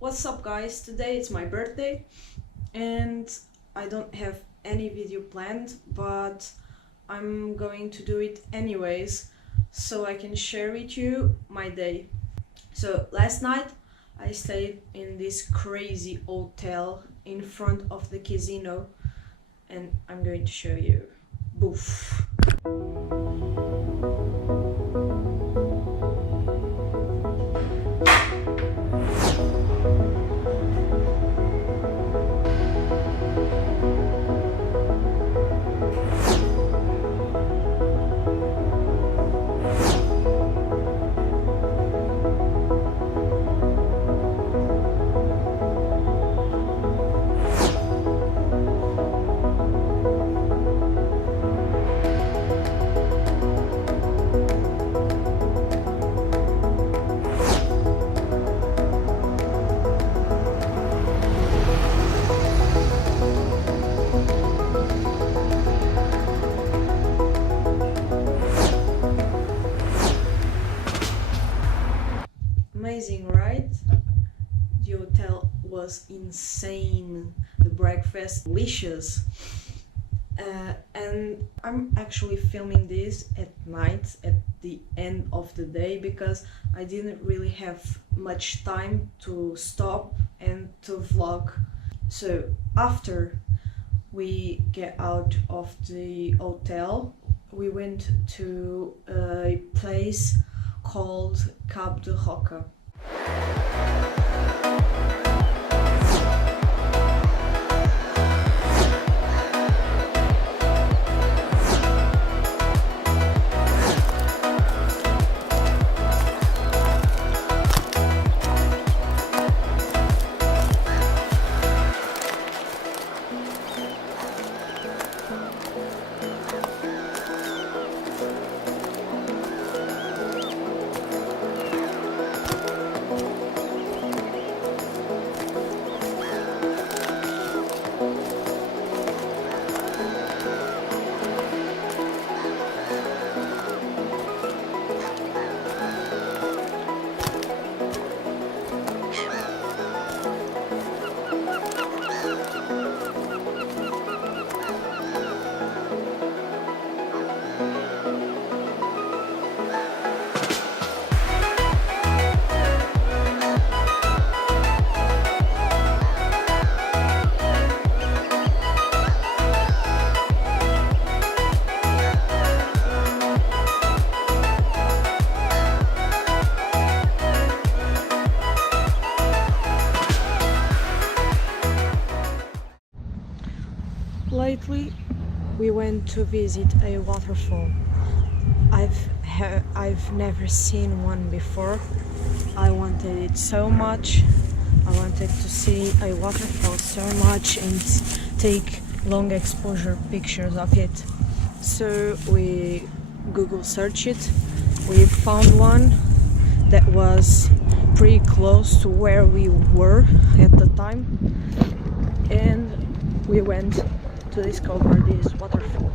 What's up guys, today it's my birthday and I don't have any video planned, but I'm going to do it anyways so I can share with you my day. So last night I stayed in this crazy hotel in front of the casino and I'm going to show you. Boof. Amazing, right? The hotel was insane, the breakfast delicious, and I'm actually filming this at night at the end of the day because I didn't really have much time to stop and to vlog. So after we get out of the hotel, we went to a place called Cabo de Roca. Lately, we went to visit a waterfall. I've never seen one before. I wanted it so much. I wanted to see a waterfall so much and take long exposure pictures of it. So we Google searched it. We found one that was pretty close to where we were at the time, and we went to discover this waterfall.